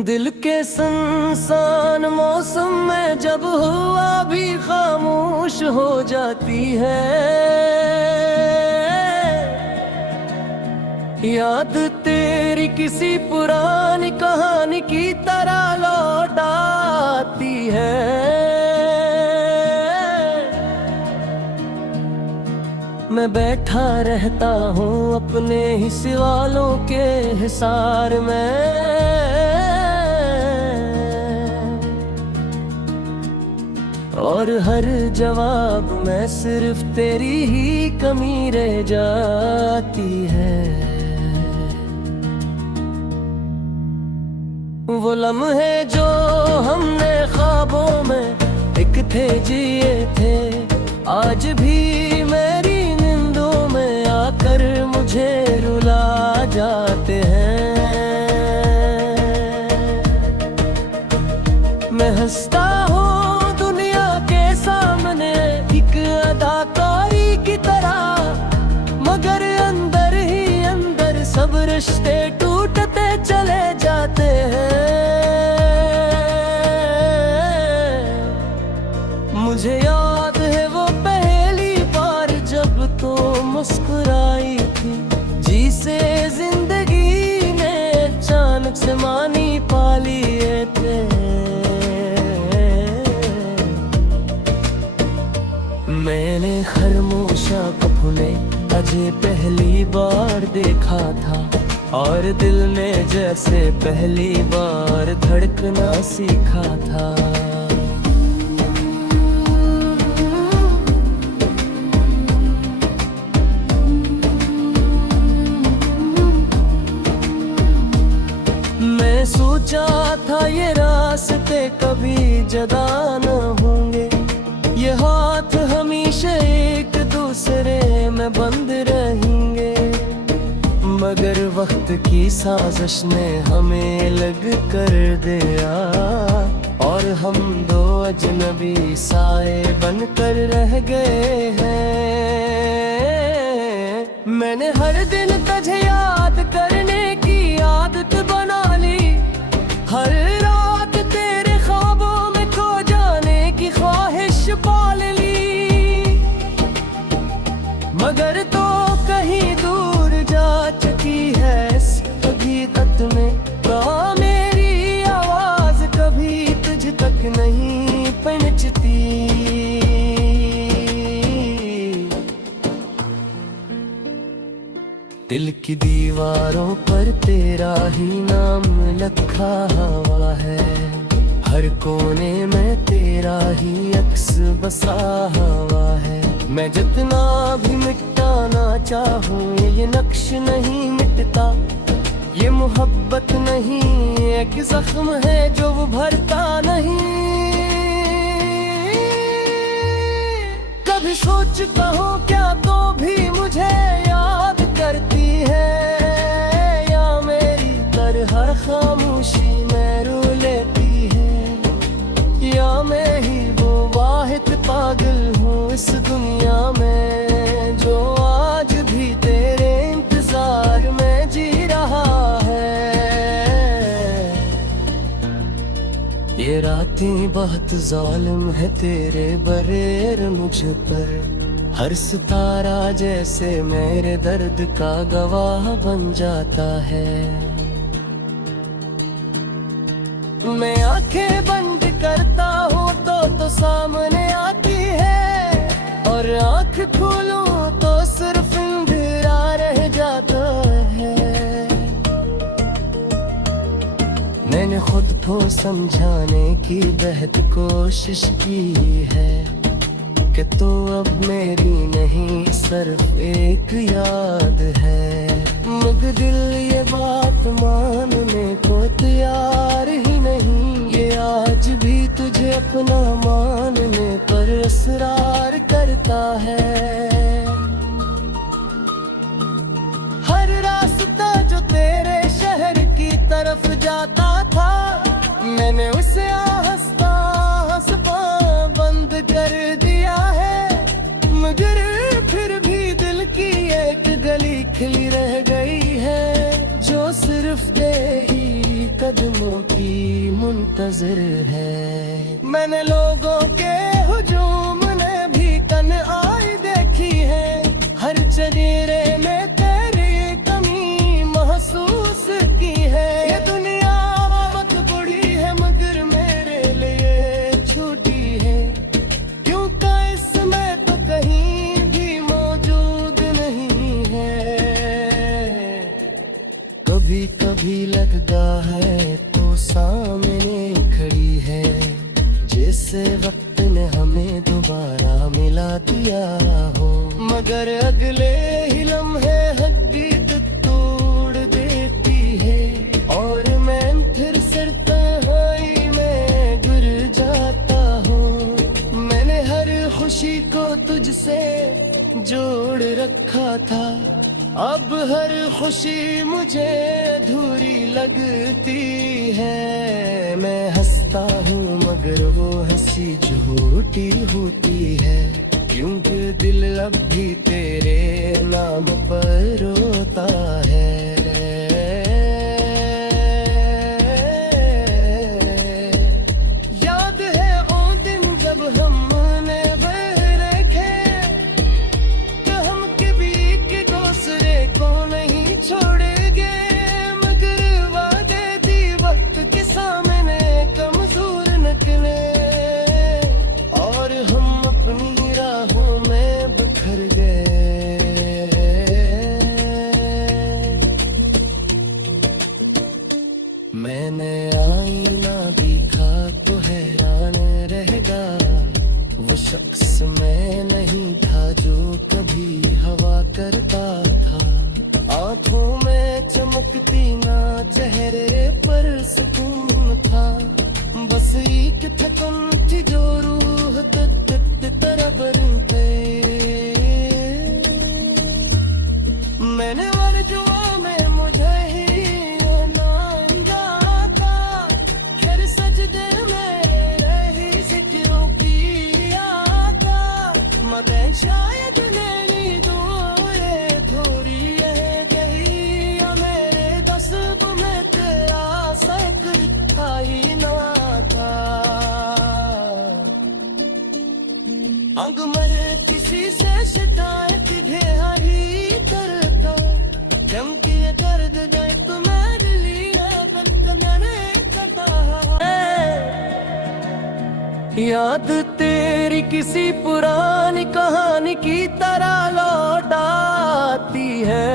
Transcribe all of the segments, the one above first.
दिल के सुनसान मौसम में जब हवा भी खामोश हो जाती है, याद तेरी किसी पुरानी कहानी की तरह लौट आती है। मैं बैठा रहता हूँ अपने ही सवालों के हिसार में, और हर जवाब में सिर्फ तेरी ही कमी रह जाती है। वो लम्हे जो हमने ख्वाबों में एक थे जिए थे, आज भी मेरी नींदों में आकर मुझे रुला जाते हैं। मैं हंसता हूँ दुनिया के सामने एक अदाकारी की तरह, मगर अंदर ही अंदर सब रिश्ते टूटते चले जाते हैं। मुझे याद है वो पहली बार जब तो मुस्कुराई थी, जिसे जिंदगी ने अचानक से मानी पा लिए थे। मैंने खरमोशा को ने अजय पहली बार देखा था, और दिल ने जैसे पहली बार धड़कना सीखा था। मैं सोचा था ये रास्ते कभी जुदा न होंगे, ये हाथ हमेशा एक दूसरे में बंद रहेंगे, मगर वक्त की साजिश ने हमें लग कर दिया, और हम दो अजनबी साए बनकर रह गए हैं। मैंने हर दिन तुझे याद करने की आदत बना ली, हर रात तेरे ख्वाबों में खो जाने की ख्वाहिश पाल ली, मगर तो कहीं दूर जा चुकी है इस हकीकत में। कहाँ मेरी आवाज कभी तुझ तक नहीं पहुंचती। दिल की दीवारों पर तेरा ही नाम लिखा हुआ है, हर कोने में तेरा ही अक्स बसा हुआ है। मैं जितना भी मिटाना चाहूँ ये नक्श नहीं मिटता, ये मोहब्बत नहीं एक जख्म है जो वो भरता नहीं। कभी सोचता हूँ क्या तो भी मुझे याद करती है, या मेरी तरह खामोशी में रो लेती है, या मैं ही वो वाहिद पागल हूँ इस दुनिया में जो आज भी तेरे इंतजार में जी रहा है। ये रातें बहुत जालिम है तेरे बगैर मुझ पर, हर सितारा जैसे मेरे दर्द का गवाह बन जाता है। मैं आंखें बंद करता हूँ तो सामने आती है, और आंख खोलूं तो सिर्फ अंधेरा रह जाता है। मैंने खुद को समझाने की बेहद कोशिश की है कि तो अब मेरी नहीं सिर्फ एक याद है, मगर दिल ये बात मानने को तैयार ही नहीं। ये आज भी तुझे अपना मानने पर इसरार करता है। हर रास्ता जो तेरे शहर की तरफ जाता था, मैंने उसे आहिस्ता आहिस्ता बंद कर दिया है, मगर फिर भी दिल की एक गली खिली रह गई है जो सिर्फ तेरी कदमों की मुंतज़िर है। मैंने लोगों के हुजूम ने भी तन आई देखी है, हर चेहरे में तेरी कमी महसूस की है। ये दुनिया बहुत बड़ी है मगर मेरे लिए छोटी है, क्यों का इसमें तो कहीं भी मौजूद नहीं है। कभी कभी लगता है तो सामने खड़ी है, जैसे वक्त ने हमें दोबारा मिला दिया हो, मगर अगले ही लम्हे हड्डी तोड़ देती है और मैं फिर सर तन्हाई में गिर जाता हूँ। मैंने हर खुशी को तुझसे जोड़ रखा था, अब हर खुशी मुझे अधूरी लगती है। मैं हंसता हूँ मगर वो हंसी झूठी होती है, क्योंकि दिल अब भी तेरे नाम पर रोता है। याद है वो दिन जब हमने रखे कि हम कभी एक दूसरे को नहीं छोड़ेंगे, मगर वादे दी वक्त के सामने कमजोर निकले और हम अपनी राहों में बिखर गए। मैंने आईना देखा तो हैरान रहेगा, वो शख्स मैं नहीं था जो कभी हवा करता था। आंखों में चमकती ना चेहरे पर सुकून था, बस एक थकन थी जो रूह तरह बरते। मैंने वर जुआ में मुझे ही नांगा था, फिर सजदे में रही जिक्रों की आता। मगर शायद मेरी दुआएं थोड़ी रह गई, या मेरे नसीब में तेरा सकर था ही ना था। अगर किसी से शिकायत बेहारी करता, क्योंकि ये दर्द गए तो मेरे लिए दर्द मैंने कटा। याद तेरी किसी पुरानी कहानी की तरह लौट आती है।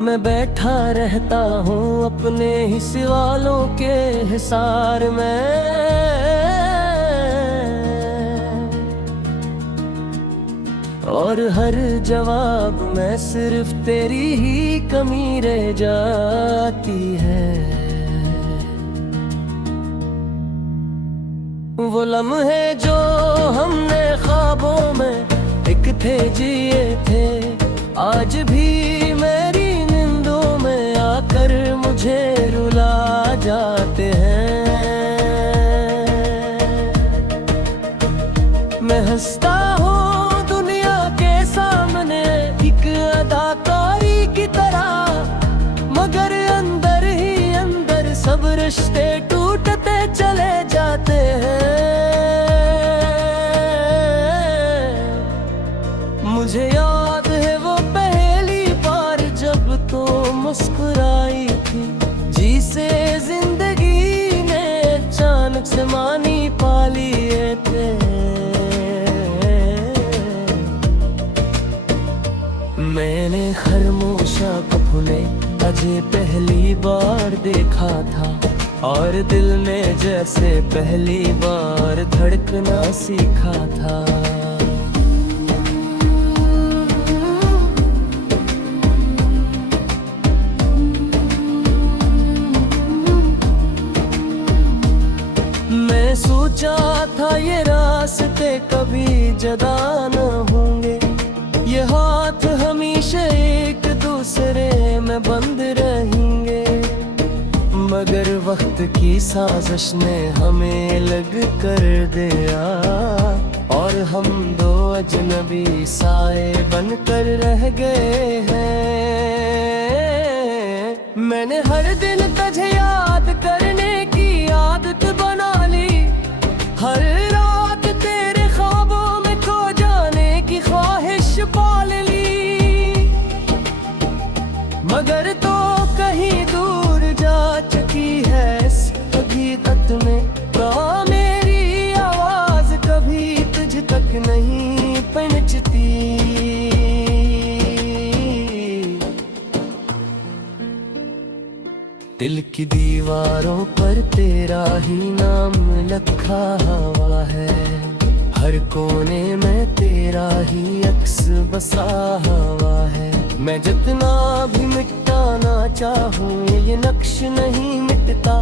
मैं बैठा रहता हूँ अपने ही सवालों के हिसार में, और हर जवाब में सिर्फ तेरी ही कमी रह जाती है। वो लम्हे जो हमने ख्वाबों में एक थे जिए थे, आज भी मेरी नींदों में आकर मुझे रुला जाते हैं। मैं हंसता हूँ दुनिया के सामने एक अदाकारी की तरह, मगर अंदर ही अंदर सब रिश्ते टूटते चले जाते हैं। मुझे याद है वो पहली बार जब तो मुस्कुराई थी, जिसे जिंदगी ने अचानक से मानी पा लिए थे। मैंने खरमोशा को फूले अजय पहली बार देखा था, और दिल ने जैसे पहली बार धड़कना सीखा था। मैं सोचा था ये रास्ते कभी जुदा न होंगे, ये हाथ हमेशा एक दूसरे में बंद रहेंगे, मगर वक्त की साजिश ने हमें लग कर दिया, और हम दो अजनबी साए बनकर रह गए हैं। मैंने हर दिन तुझे याद करने की आदत बना ली, हर रात तेरे ख्वाबों में खो जाने की ख्वाहिश पाल ली, मगर तो कहीं दूर जा चुकी है इस हकीकत में। मेरी आवाज कभी तुझ तक नहीं पहुंचती। दिल की दीवारों पर तेरा ही नाम लिखा हुआ है, हर कोने में तेरा ही अक्स बसा हुआ है। मैं जितना भी मिटाना चाहूँ ये नक्श नहीं मिटता,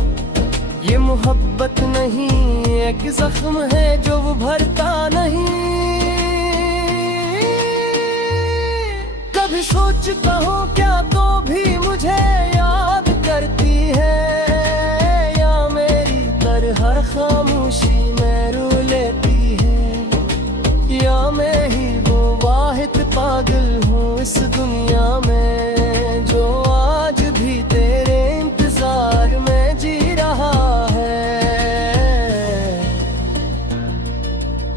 ये मोहब्बत नहीं एक जख्म है जो वो भरता नहीं। कभी सोचता हूँ क्या तो भी मुझे याद करती है, या मेरी तरह खामोशी में रो लेती है, या मैं ही वो वाहिद पागल हूँ इस दुनिया में जो आज भी तेरे इंतजार में जी रहा है।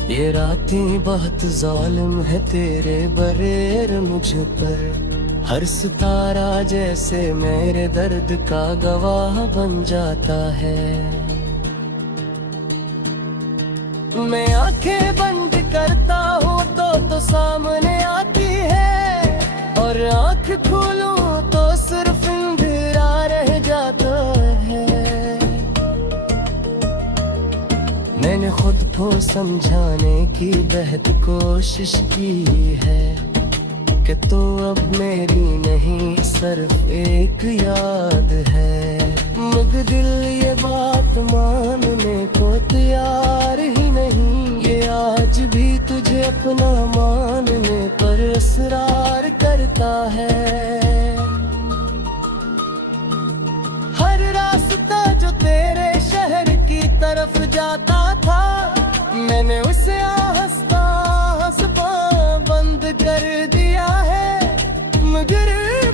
ये रातें बहुत जालिम है तेरे बरेर मुझ पर, हर सितारा जैसे मेरे दर्द का गवाह बन जाता है। मैं आंखें बंद करता हूँ तो सामने आती है, और आंख खोलूं तो सिर्फ अंधेरा रह जाता है। मैंने खुद को समझाने की बेहद कोशिश की है कि तो अब मेरी नहीं सिर्फ एक याद है, मगर दिल ये बात मानने को तैयार ही नहीं। ये आज भी तुझे अपना मानने पर इसरार करता है। हर रास्ता जो तेरे शहर की तरफ जाता था, मैंने उसे आहिस्ता आहिस्ता बंद कर दिया है, मगर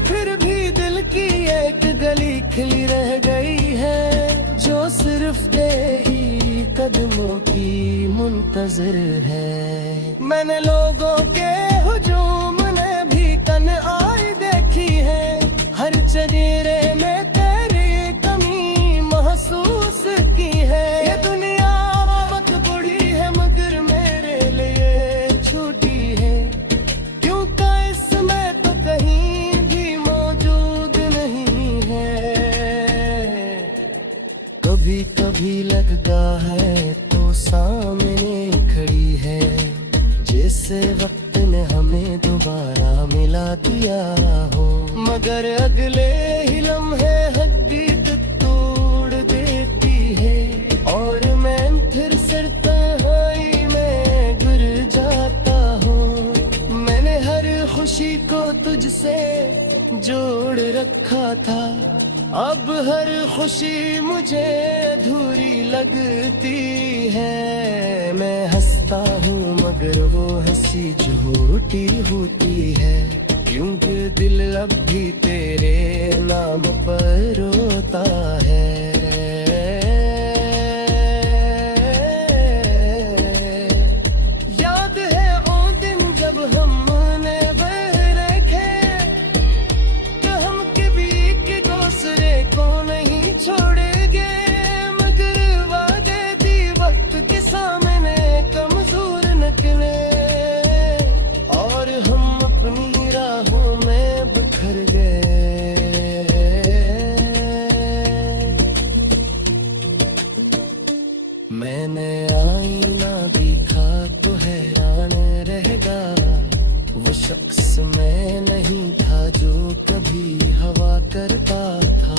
फिर भी दिल की एक गली खिली रह गई है जो सिर्फ तेरी कदमों की मुंतजर है। मैंने लोगों के हुजूम ने भी कन आई देखी है, हर चेहरे में तेरी कमी महसूस की है। ये दुनिया बहुत बड़ी है मगर मेरे लिए छोटी है, क्योंकि इसमें तो कहीं भी मौजूद नहीं है। कभी कभी लगता है तो सामने खड़ी है, जैसे वक्त ने हमें दोबारा मिला दिया हो, मगर अगले ही लम्हे हड्डी तोड़ देती है, और मैं फिर सिर तन्हाई में गिर जाता हूँ। मैंने हर खुशी को तुझसे जोड़ रखा था, अब हर खुशी मुझे अधूरी लगती है। मैं हंसता हूँ मगर वो हंसी झूठी होती है, क्योंकि दिल अब भी तेरे नाम पर रोता है। याद है वो दिन जब हमने रखे कि हम कभी एक दूसरे को नहीं छोड़ेंगे, मगर वादे दी वक्त के सामने कमजोर निकले, और हम अपनी राहों में बिखर गए। मैंने आईना देखा तो हैरान रहेगा, वो शख्स मैं नहीं था जो कभी हवा करता था।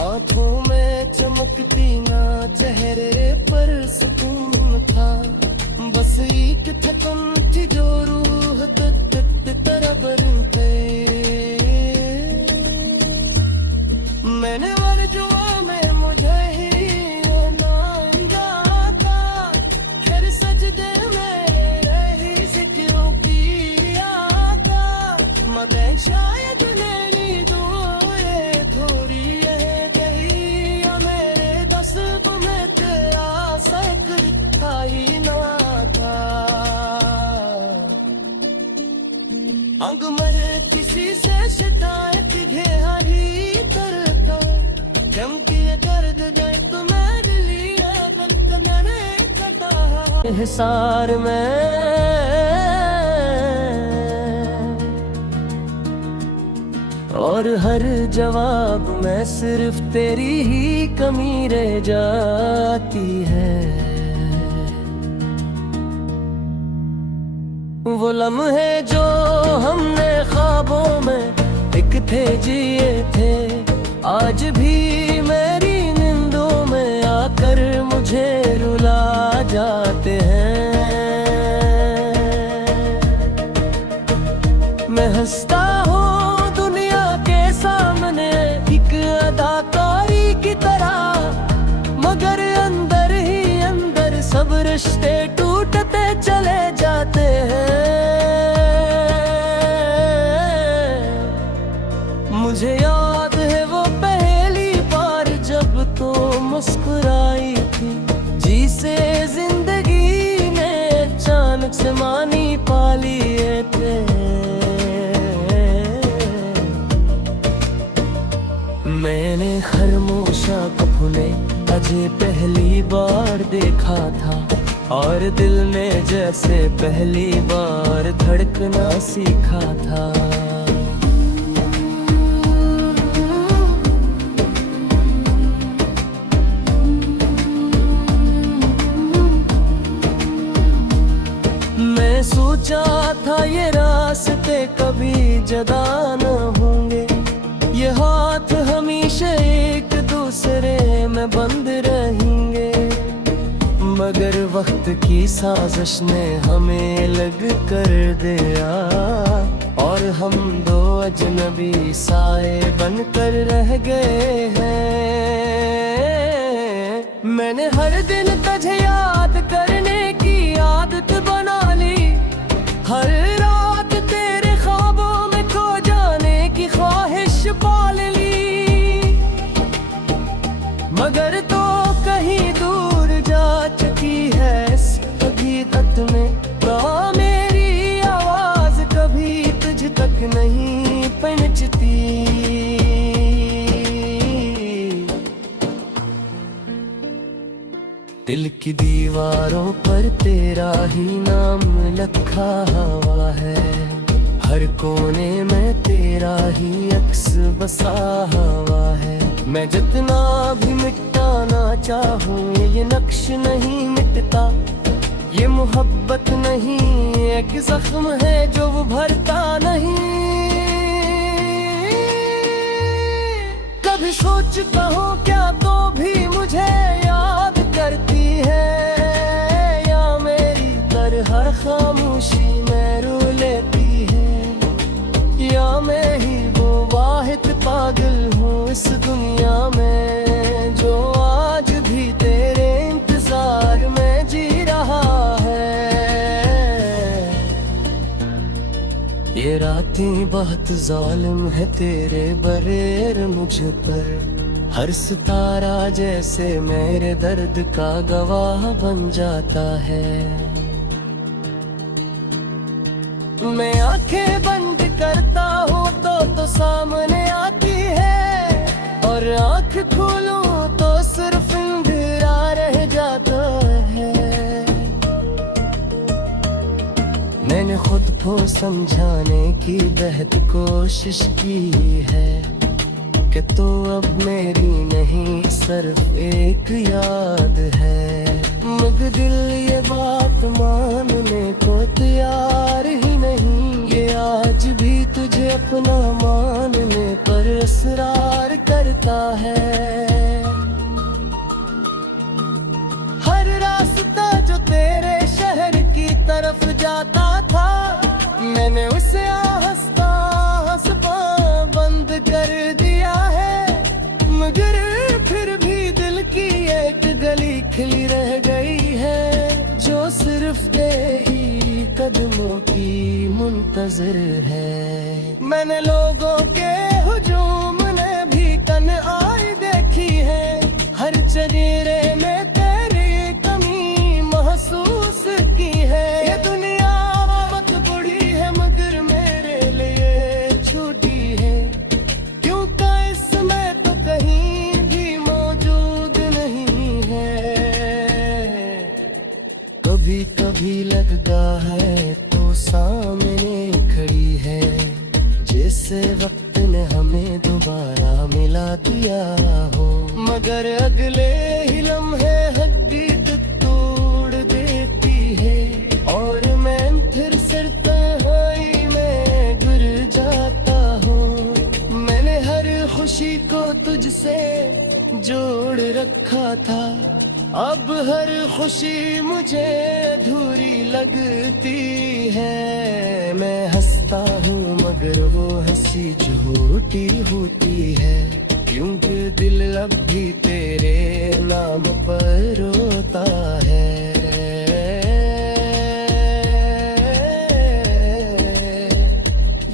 आंखों में चमकती ना चेहरे पर सुकून था, बस एक थकन थी जो रूह तरफ थे। मैंने वर्जुआ में मुझे ही नांगा था, फिर सजदे में रही जिक्र अंग में किसी से शिकायत घेहारी करता, चमकी दर्द गए तो मैं लिया बंद मैंने कटा हिसार में, और हर जवाब में सिर्फ तेरी ही कमी रह जाती है। वो लम्हे जो हमने ख्वाबों में एक थे जिए थे, आज भी मेरी नींदों में आकर मुझे रुला जाते हैं। मैं हंसता हूँ दुनिया के सामने एक अदाकारी की तरह, मगर अंदर ही अंदर सब रिश्ते टूटते चले जाते हैं। मुझे याद है वो पहली बार जब तो मुस्कुराई थी, जिसे जिंदगी ने अचानक से मानी पा लिए थे। मैंने खरमोशा कफने अजय पहली बार देखा था, और दिल ने जैसे पहली बार धड़कना सीखा था। मैं सोचा था ये रास्ते कभी जुदा न होंगे, ये हाथ हमेशा एक दूसरे में बंद रहेंगे, मगर वक्त की साजिश ने हमें लग कर दिया, और हम दो अजनबी साए बनकर रह गए हैं। मैंने हर दिन तुझे याद करने की आदत बना ली, हर रात तेरे ख्वाबों में खो जाने की ख्वाहिश पाल ली, मगर तो कहीं दूर जा चुकी है इस हकीकत में। कहाँ मेरी आवाज कभी तुझ तक नहीं पहुंचती। दिल की दीवारों पर तेरा ही नाम लिखा हुआ है, हर कोने में तेरा ही अक्स बसा हुआ है। मैं जितना भी मिटाना चाहूँ ये नक्श नहीं मिटता, ये मोहब्बत नहीं एक जख्म है जो वो भरता नहीं। कभी सोचता हूँ क्या तो भी मुझे याद करती है, या मेरी तरह खामोशी में रो लेती है, या मैं ही वो वाहिद पागल हूँ इस दुनिया में जो आज भी तेरे इंतजार में जी रहा है। ये रातें बहुत जालिम है तेरे बगैर मुझ पर, हर सितारा जैसे मेरे दर्द का गवाह बन जाता है। मैं आंखें बंद करता हूँ तो सामने आती है, और आंख खोलूं तो सिर्फ अंधेरा रह जाता है। मैंने खुद को समझाने की बेहद कोशिश की है कि तो अब मेरी नहीं सिर्फ एक याद है, मगर दिल ये बात मानने को तैयार ही नहीं। ये आज भी तुझे अपना मानने पर इसरार करता है। हर रास्ता जो तेरे शहर की तरफ जाता था, मैंने उसे हंसता हंसता बंद कर दिया है, मगर फिर भी दिल की एक गली खिली रह गई है जो सिर्फ तेरी कदमों की मुंतजर है। मैंने लोगों के हुजूम ने भी तन आई देखी है, हर चेहरे में तेरी कमी महसूस की है। ये दुनिया बहुत बड़ी है मगर मेरे कभी कभी लगता है तो सामने खड़ी है, जैसे वक्त ने हमें दोबारा मिला दिया हो। मगर अगले ही लम्हे हड्डी तोड़ देती है, और मैं फिर सिर तन्हाई में गिर जाता हूँ। मैंने हर खुशी को तुझसे जोड़ रखा था, अब हर खुशी मुझे अधूरी लगती है। मैं हंसता हूँ मगर वो हंसी झूठी होती है, क्योंकि दिल अब भी तेरे नाम पर रोता है।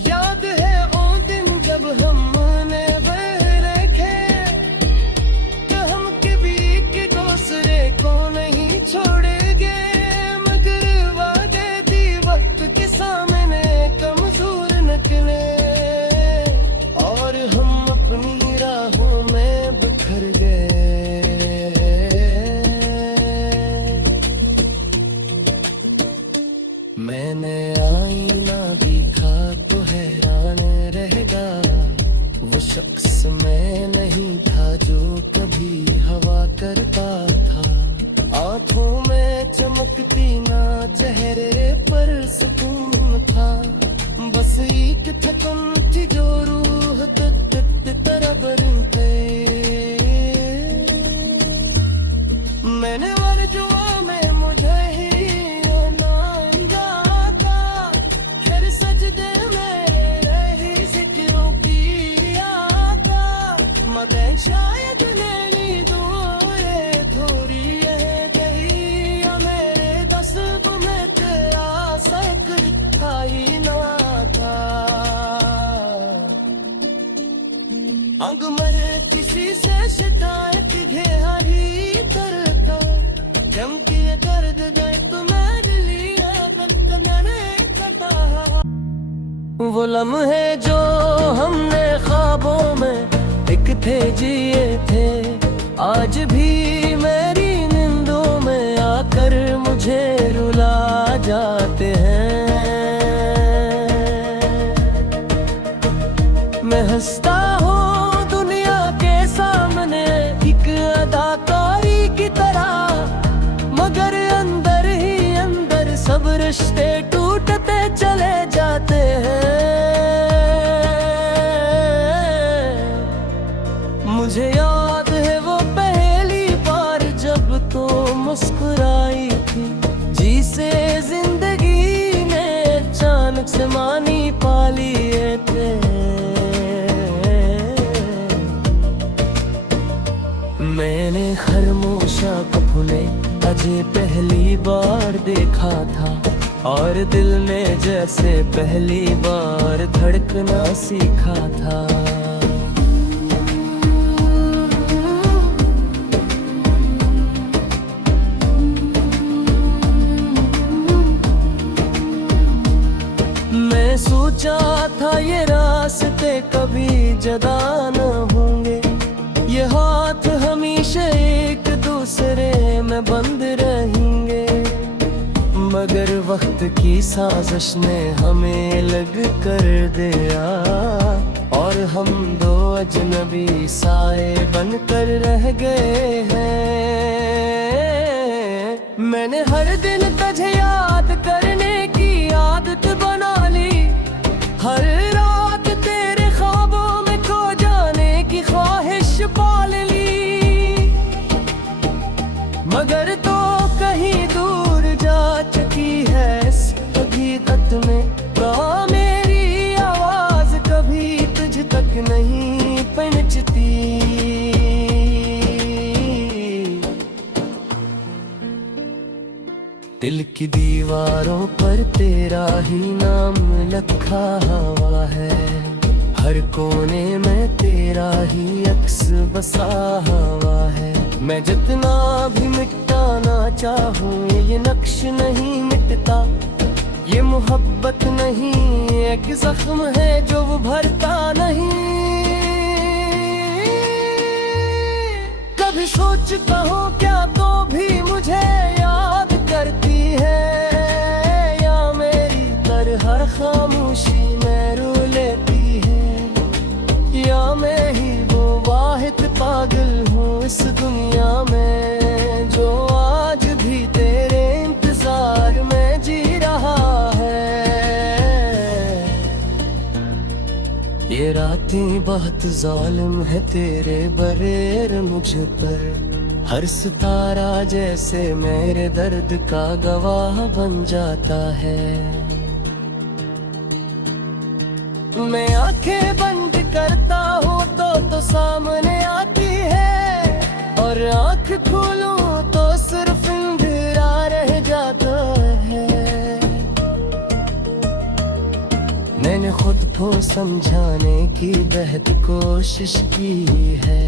याद है वो दिन जब हमने छोड़ेंगे, मगर वादे दी वक्त के सामने कमजोर निकले, और हम अपनी राहों में बिखर गए। मैंने आईना देखा तो हैरान रहेगा, वो शख्स मैं नहीं था जो कभी हवा करता था। आँखों में चमकती ना चेहरे पर सुकून था, बस एक थकन थी जो रूह तरह बन गई। मैंने वर्जुआ में मुझे ही आना था, फिर सजदे में रही जिक्रों की आता। मगर शायद लेनी दूर थोड़ी में तेरा सैकर था ही ना था। अंग मरे किसी से शिकायत घेहारी तरता, जम के दर्द गए तो मैं लिया मैंने कटा। वो लम्हे जो हमने ख्वाबों में एक थे जिए थे, आज भी मेरी नींदों में आकर मुझे रुला जाते हैं। मैं हंसता हूँ दुनिया के सामने एक अदाकारी की तरह, मगर अंदर ही अंदर सब रिश्ते टूटते चले जाते हैं। मुझे याद है वो पहली बार जब तो मुस्कुराई थी, जिसे जिंदगी ने अचानक से मानी पा लिए थे। मैंने खरमोशा कपने अजय पहली बार देखा था, और दिल ने जैसे पहली बार धड़कना सीखा था। सोचा था ये रास्ते कभी जुदा न होंगे, ये हाथ हमेशा एक दूसरे में बंद रहेंगे, मगर वक्त की साजिश ने हमें लग कर दिया, और हम दो अजनबी साए बनकर रह गए हैं। मैंने हर दिन तुझे याद करने की आदत बना ली, हर रात तेरे ख्वाबों में खो जाने की ख्वाहिश पाल ली, मगर तो कहीं दूर जा चुकी है इस हकीकत में। कहाँ मेरी आवाज कभी तुझ तक नहीं पहुंचती। दिल की दीवारों पर तेरा ही नाम लिखा हुआ है, हर कोने में तेरा ही अक्स बसा हुआ है। मैं जितना भी मिटाना चाहूँ ये नक्श नहीं मिटता, ये मोहब्बत नहीं एक जख्म है जो वो भरता नहीं। कभी सोचता हूँ क्या तो भी मुझे याद करती है खामोशी में रो लेती है, या मैं ही वो वाहिद पागल हूँ इस दुनिया में जो आज भी तेरे इंतजार में जी रहा है। ये रातें बहुत जालिम है तेरे बरेर मुझ पर, हर सितारा जैसे मेरे दर्द का गवाह बन जाता है। मैं आंखें बंद करता हूँ तो सामने आती है, और आंख खोलूं तो सिर्फ अंधेरा रह जाता है। मैंने खुद को समझाने की बेहद कोशिश की है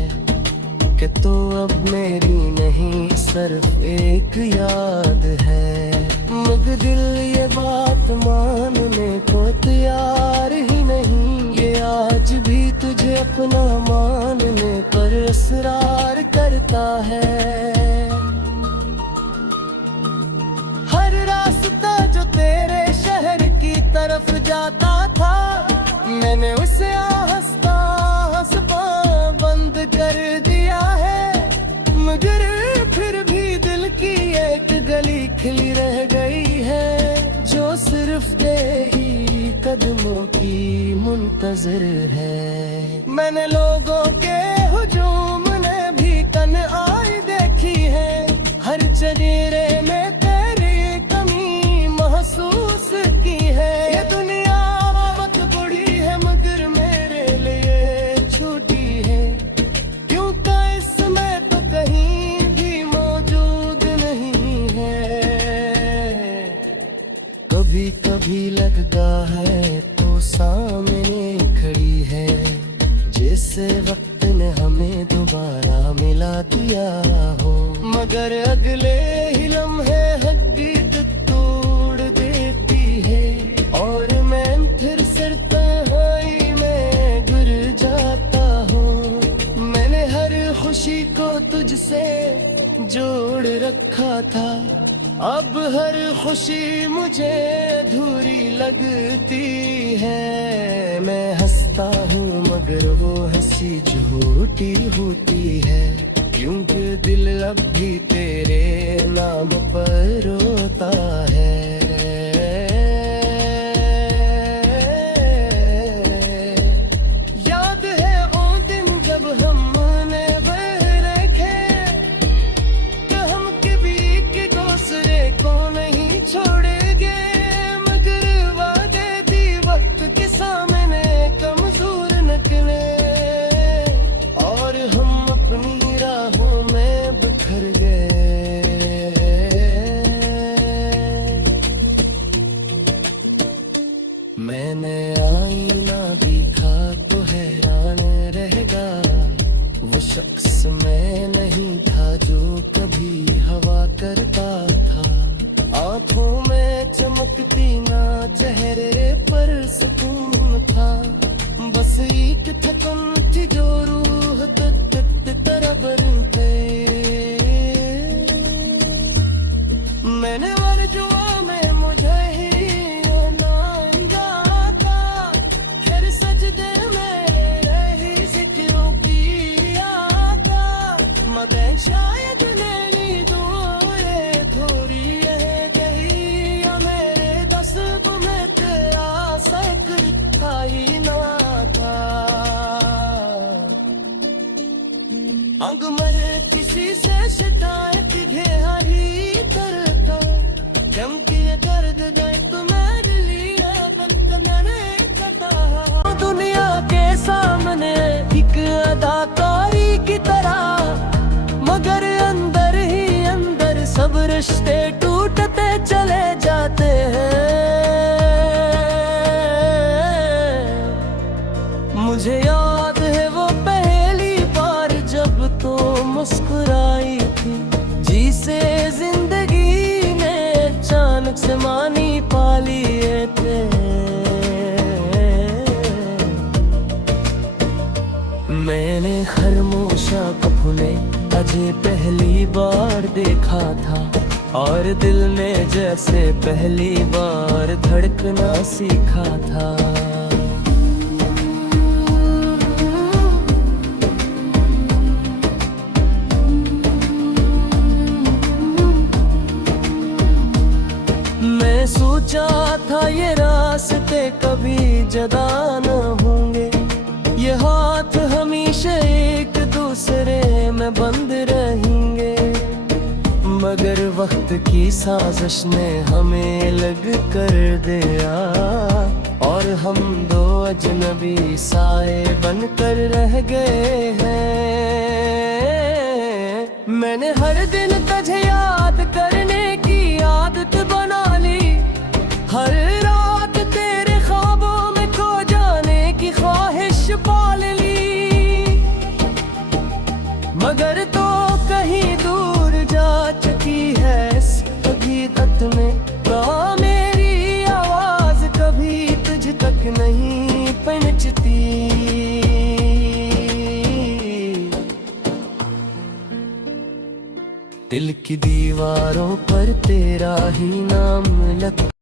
कि तो अब मेरी नहीं सिर्फ एक याद है, मगर दिल ये बात मानने को तैयार ही नहीं। ये आज भी तुझे अपना मानने पर इसरार करता है। हर रास्ता जो तेरे शहर की तरफ जाता था, मैंने उसे हंसता हंसता बंद कर दिया है, मगर फिर भी दिल की एक गली खिली रह गई है जो सिर्फ तेरी कदमों की मुंतजर है। मैंने लोगों के हुजूम ने भी कन आई देखी है, हर चेहरे में तेरी कमी महसूस की है। ये दुनिया बहुत बड़ी है मगर मेरे लिए छोटी है, क्योंकि इसमें तो कहीं भी मौजूद नहीं है। कभी कभी लगता है तो सामने खड़ी है, जैसे वक्त ने हमें दोबारा मिला दिया हो, मगर अगले ही लम्हे हड्डी तोड़ देती है, और मैं फिर सिर तन्हाई में गिर जाता हूँ। मैंने हर खुशी को तुझसे जोड़ रखा था, अब हर खुशी मुझे अधूरी लगती है। मैं हंसता हूँ मगर वो हंसी झूठी होती है, क्योंकि दिल अब भी तेरे नाम पर रोता है। याद है वो दिन जब हमने वह रखे कि हम कभी के दूसरे को नहीं छोड़ेंगे, मगर वादे दी वक्त के सामने कमजोर निकले, और हम अपनी राहों में बिखर गए। मैंने आईना देखा तो हैरान रहेगा, वो शख्स मैं नहीं था जो कभी हवा करता था। आंखों में चमकती ना चेहरे पर सुकून था, बस एक थकन थी जो रूह तरह बरते। मैंने वर्जुआ में मुझे ही नांगा था, फिर सजदे में रही जिक्रों की आता, मगर शायद मेरी दुआएं थोड़ी रह गई, या मेरे नसीब में तेरा सकर था ही ना था। अंग मरे किसी से शिकायत घेहारी करता, चमकी दर्द गए तुम्हें लिया बंद मैंने कटा। दुनिया के सामने एक अदाकारी की तरह, मगर अंदर ही अंदर सब रिश्ते टूटते चले जाते हैं। मुझे याद है वो पहली बार जब तो मुस्कुराई थी, जिसे जिंदगी ने अचानक से मानी पा लिए थे। मैंने खरमोशा को ने अजय पहली बार देखा था, और दिल में जैसे पहली बार धड़कना सीखा था। मैं सोचा था ये रास्ते कभी जुदा न होंगे, ये हाथ हमेशा एक दूसरे में बंद रहेंगे, मगर वक्त की साजिश ने हमें लग कर दिया और हम दो अजनबी साए बनकर रह गए हैं। मैंने हर दिन तुझे याद करने की आदत बना ली, हर रात तेरे ख्वाबों में खो जाने की ख्वाहिश पाल ली, मगर तो कहीं दूर जा चुकी है इस हकीकत में, कहाँ मेरी आवाज कभी तुझ तक नहीं पहुंचती। दिल की दीवारों पर तेरा ही नाम लग